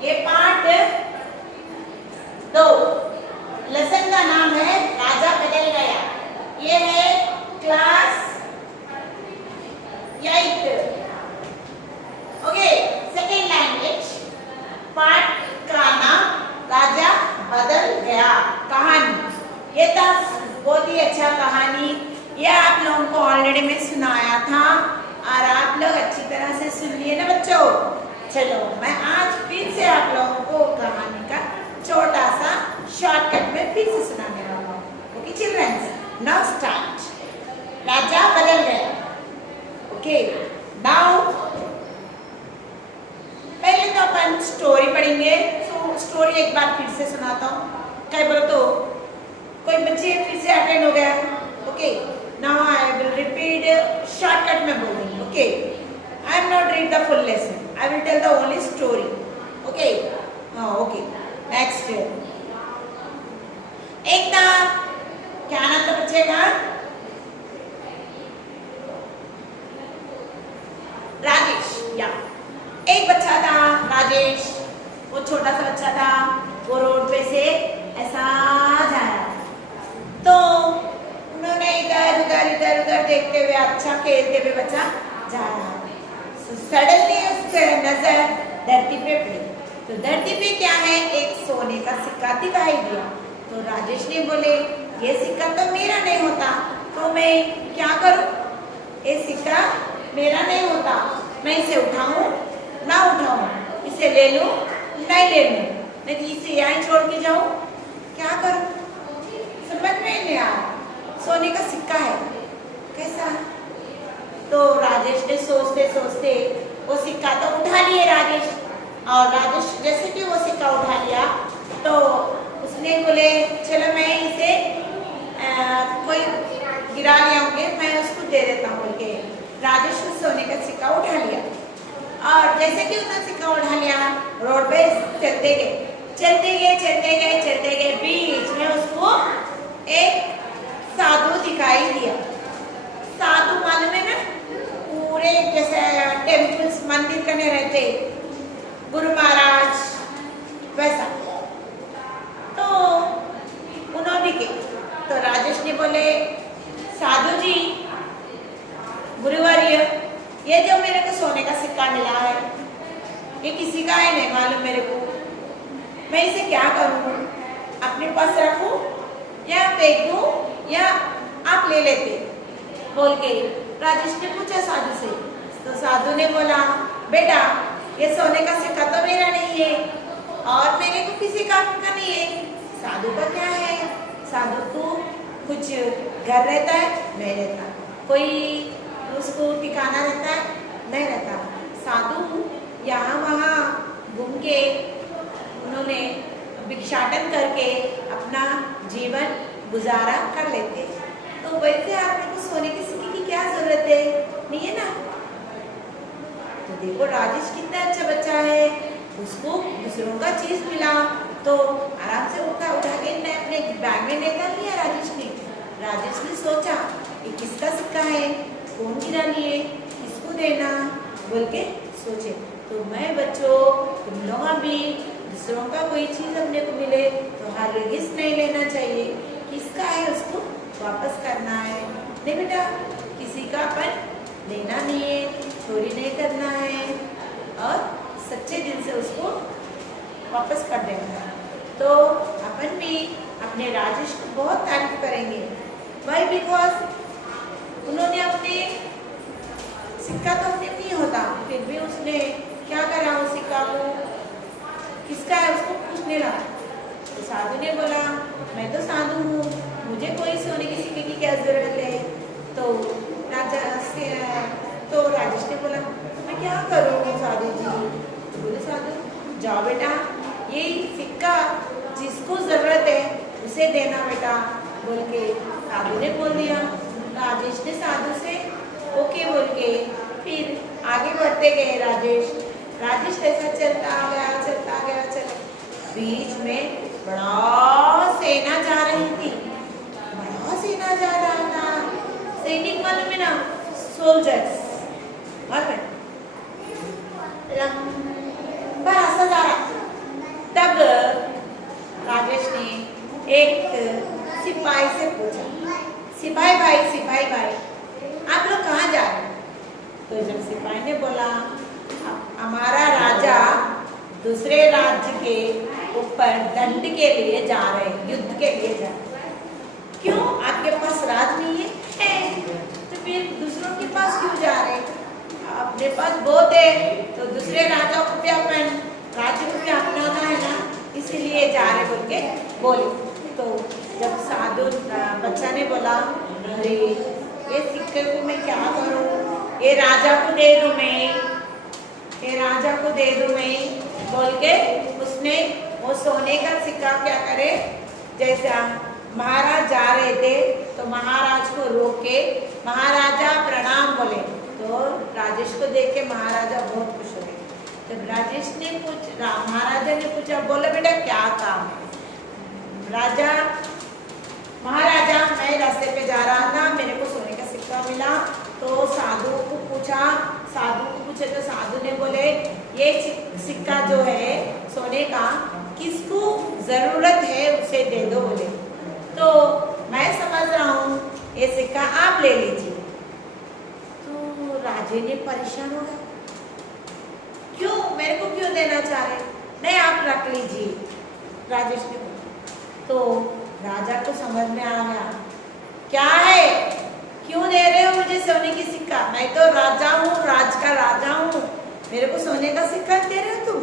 ये part 2 lesson का नाम है राजा बदल गया। ये है class 8। Okay, second language part का नाम राजा बदल गया। कहानी ये था बहुत ही अच्छा कहानी। ये आप लोगों को ऑलरेडी मैं सुनाया था और आप लोग अच्छी तरह से सुन लिए ना बच्चों। चलो मैं आज फिर से आप लोगों को कहानी का छोटा सा शॉर्टकट में फिर से सुनाने वाला हूँ। Okay childrens, now start. राजा बदल गया। ओके नाउ पहले तो अपन स्टोरी पढ़ेंगे। तो स्टोरी एक बार फिर से सुनाता हूँ। क्या बोलो तो कोई बच्चे फिर से अटेंड हो गया। Okay now I will repeat shortcut में बोलूँगी। Okay I am not read the full lesson. I will tell the only story. Okay. Okay. Next. एक था, क्या नाम था बच्चे का? राजेश। या एक बच्चा था राजेश। वो छोटा सा बच्चा था। वो रोड पे से ऐसा जा रहा था। तो उन्होंने इधर उधर इधर उधर देखते हुए, अच्छा खेलते हुए बच्चा जा रहा है। सडनली उसकी नजर धरती पे पड़ी। तो धरती पे क्या है, एक सोने का सिक्का दिखाई दिया। तो राजेश ने बोले ये सिक्का तो मेरा नहीं होता, तो मैं क्या करूं? ये सिक्का मेरा नहीं होता, मैं इसे उठाऊं ना उठाऊं, इसे ले लूं नहीं ले लूं, नहीं तो इसे यहीं छोड़ के जाऊं, क्या करूं? समझ में नहीं आ रहा। सोने का सिक्का है, कैसा? तो राजेश ने सोचते सोचते वो सिक्का तो उठा लिए राजेश। और राजेश जैसे कि वो सिक्का उठा लिया तो उसने बोले चलो मैं इसे कोई गिरा लिया होंगे, मैं उसको दे देता हूँ बोल के राजेश ने सोने का सिक्का उठा लिया। और जैसे कि उसने सिक्का उठा लिया, रोड पे चलते गए बीच में उसको एक साधु दिखाई दिया। साधु मालूम है ना, पूरे जैसे टेम्पल्स मंदिर करने रहते गुरु महाराज वैसा। तो उन्होंने के तो राजेश ने बोले साधु जी गुरुवर्य, ये जो मेरे को सोने का सिक्का मिला है ये किसी का है नहीं मालूम मेरे को, मैं इसे क्या करूं? अपने पास रखूं या फेंक दूं या आप ले लेते बोल के राजेश ने पूछा साधु से। तो साधु ने बोला बेटा ये सोने का सिक्का तो मेरा नहीं है और मेरे को किसी काम का नहीं है। साधु का क्या है? साधु को कुछ घर रहता है नहीं रहता, कोई उसको ठिकाना रहता है नहीं रहता। साधु यहाँ वहाँ घूम के उन्होंने भिक्षाटन करके अपना जीवन गुजारा कर लेते। तो वैसे आपने को सोने के सिक्के की क्या जरूरत है? नहीं है ना। तो देखो राजेश कितना अच्छा बच्चा है, उसको दूसरों का चीज मिला तो आराम से उठा के अपने बैग में लेता लिया राजेश ने सोचा ये किसका सिक्का है, कौन गिरा लिए, किसको देना बोल के सोचे। तो मैं बच्चों तुम लोग भी दूसरों का कोई चीज अपने को मिले तो हरगिज़ नहीं लेना चाहिए, किसका है उसको वापस करना है। नहीं बेटा, किसी का अपन लेना नहीं है, चोरी नहीं करना है और सच्चे दिल से उसको वापस कर देना है। तो अपन भी अपने राजेश को बहुत तारीफ करेंगे। वाई बिकॉज उन्होंने अपने सिक्का तो अपने नहीं होता, फिर भी उसने क्या करा, उस सिक्का को किसका है उसको पूछने लगा। तो साधु ने बोला मैं तो साधु हूँ, मुझे कोई सोने के सिक्के की क्या जरूरत है। तो राजेश ने बोला मैं क्या करूँ साधु जी। तो बोले साधु जाओ बेटा, ये सिक्का जिसको जरूरत है उसे देना बेटा बोल के साधु ने बोल दिया। राजेश ने साधु से ओके बोल के फिर आगे बढ़ते गए। राजेश ऐसा चलता गया। बीच में बड़ा सेना जा रही थी, बड़ा सेना जा रहा था। सैनिक मालूम है ना, सोल्जर्स मालूम है, लंबा रास्ता जा रहा। एक सिपाही से पूछा, सिपाही भाई आप लोग कहाँ जा रहे हैं? तो जब सिपाही ने बोला हमारा राजा दूसरे राज्य के ऊपर दंड के लिए जा रहे हैं, युद्ध के लिए जा रहे हैं। क्यों? आपके पास राज नहीं है? तो फिर दूसरों के पास क्यों जा रहे हैं? अपने पास बहुत है, तो दूसरे राजा को भी अपन राज्य को भी अपनाना है ना, इसीलिए जा रहे बोल के बोले। तो जब साधु बच्चा ने बोला अरे ये सिक्के को मैं क्या करूं, ये राजा को दे दूं मैं, ये राजा को दे दूं मैं बोल के उसने वो सोने का सिक्का क्या करे, जैसा महाराज जा रहे थे तो महाराज को रोक के महाराजा प्रणाम बोले, तो राजेश को देख के महाराजा बहुत खुश हो गए। जब राजेश ने महाराजा ने पूछा बोले बेटा क्या काम है? राजा महाराजा मैं रास्ते पे जा रहा था, मेरे को सोने का सिक्का मिला, तो साधु को पूछा तो साधु ने बोले ये सिक्का जो है सोने का किसको जरूरत है उसे दे दो बोले, तो मैं समझ रहा हूँ ये सिक्का आप ले लीजिए। तो राजे ने परेशान हो गया, क्यों मेरे को क्यों देना चाह रहे? नहीं आप रख लीजिए, राजेश ने बोला। तो राजा को समझ में आ गया क्या है, क्यों दे रहे हो मुझे सोने की सिक्का? मैं तो राजा हूँ, राज का राजा हूँ, मेरे को सोने का सिक्का दे रहे हो तुम?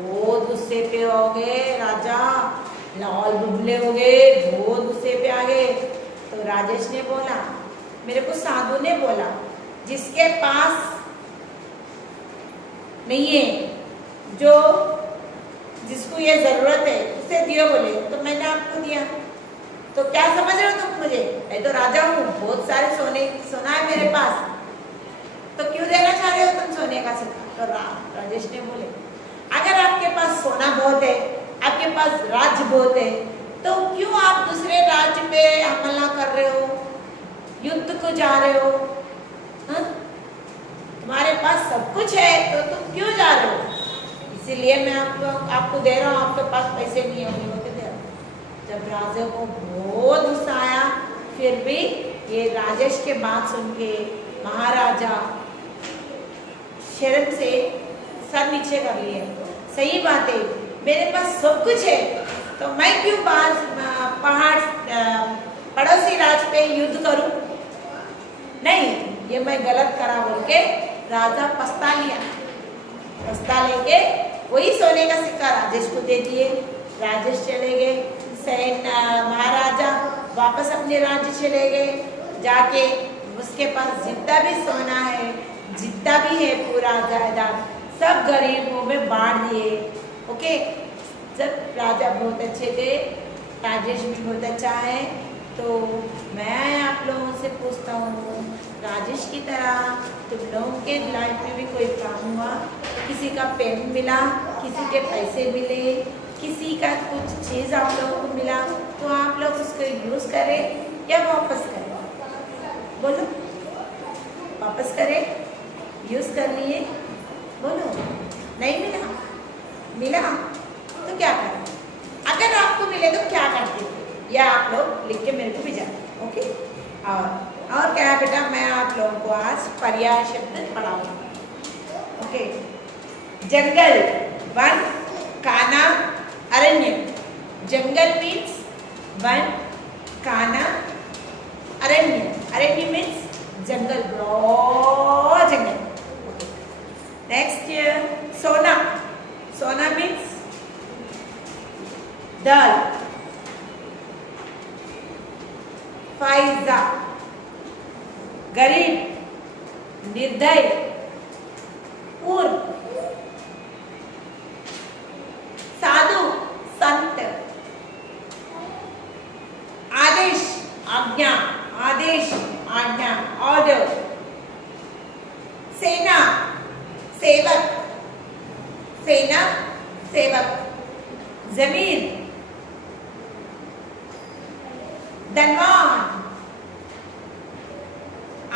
वो गुस्से पे हो गए राजा, लाल बुबले हो गए, बहुत गुस्से पे आ गए। तो राजेश ने बोला, मेरे को साधु ने बोला जिसके पास नहीं है, जो जिसको ये जरूरत है उसे दियो बोले, तो मैंने आपको दिया। तो क्या समझ रहे हो तुम मुझे? मैं तो राजा हूँ, बहुत सारे सोना है मेरे पास, तो क्यों देना चाह रहे हो तुम सोने का सिक्का? तो राजेश ने बोले अगर आपके पास सोना बहुत है, आपके पास राज्य बहुत है, तो क्यों आप दूसरे राज्य पे हमला कर रहे हो, युद्ध को जा रहे हो? तुम्हारे पास सब कुछ है तो तुम क्यों जा रहे हो? इसीलिए मैं आपको दे रहा हूँ, आपके पास पैसे नहीं होंगे वो दे रहा हूँ। जब राजा को बहुत गुस्सा आया, फिर भी ये राजेश के बात सुन के महाराजा शर्म से सर नीचे कर लिए। सही बात है, मेरे पास सब कुछ है, तो मैं क्यों पड़ोसी राज पे युद्ध करूं? नहीं, ये मैं गलत करा बोल के राजा पछता लिया। पछता लेके वही सोने का सिक्का राजेश को दे दिए। राजेश चले गए, महाराजा वापस अपने राज्य चले गए। जाके उसके पास जितना भी सोना है, जितना भी है पूरा जायदाद, सब गरीबों में बांट दिए। ओके, सब राजा बहुत अच्छे थे, राजेश भी बहुत अच्छा है। तो मैं आप लोगों से पूछता हूँ, राजेश की तरह तुम लोगों के लाइफ में भी कोई काम हुआ, किसी का पेन मिला, किसी के पैसे मिले, किसी का कुछ चीज़ आप लोगों को मिला, तो आप लोग उसको यूज़ करें या वापस करें? बोलो, वापस करें, यूज़ कर लिए? बोलो, नहीं मिला? मिला तो क्या करें? अगर आपको मिले तो क्या करते? या आप लोग लिख के मेरे को भेजा। ओके, और क्या है बेटा, मैं आप लोगों को आज पर्याय शब्द पढ़ाऊंगा। ओके, जंगल, वन, काना, अरण्य। जंगल मीन्स वन, काना, अरण्य। अरण्य मीन्स जंगल, ब्रॉड जंगल। नेक्स्ट, सोना। सोना मीन्स दल। फाइजा, गरीब, निर्दय, पूर्व। साधु, संत। आदेश, आज्ञा, आदेश, आज्ञा, ऑर्डर। सेना, सेवक, सेना, सेवक। जमीन, धनवान,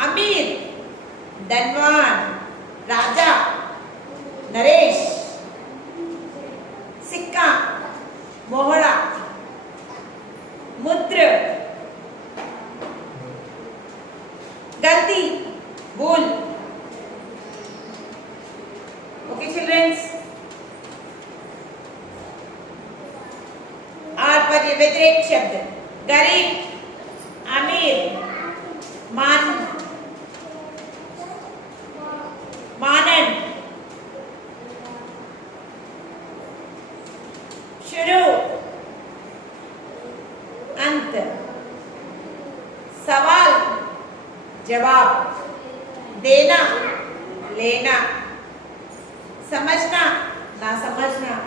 अमीर, धनवान, राजा, नरेश। सिक्का, मोहरा, व्यतिरेक शब्द गरीब, अमीर, मान, मानन, शुरू, अंत, सवाल, जवाब, देना, लेना, समझना, ना समझना,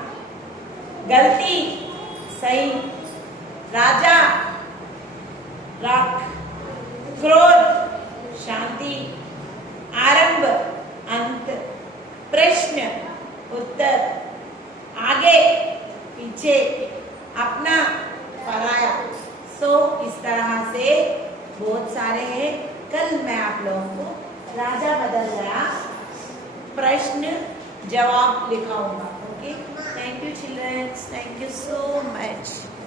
गलती, सही, राजा, राख, क्रोध, शांति, आरंभ, अंत, प्रश्न, उत्तर, आगे, पीछे, अपना, पराया। इस तरह से बहुत सारे हैं। कल मैं आप लोगों को राजा बदल गया प्रश्न जवाब लिखाऊंगा। Okay, thank you children, thank you so much.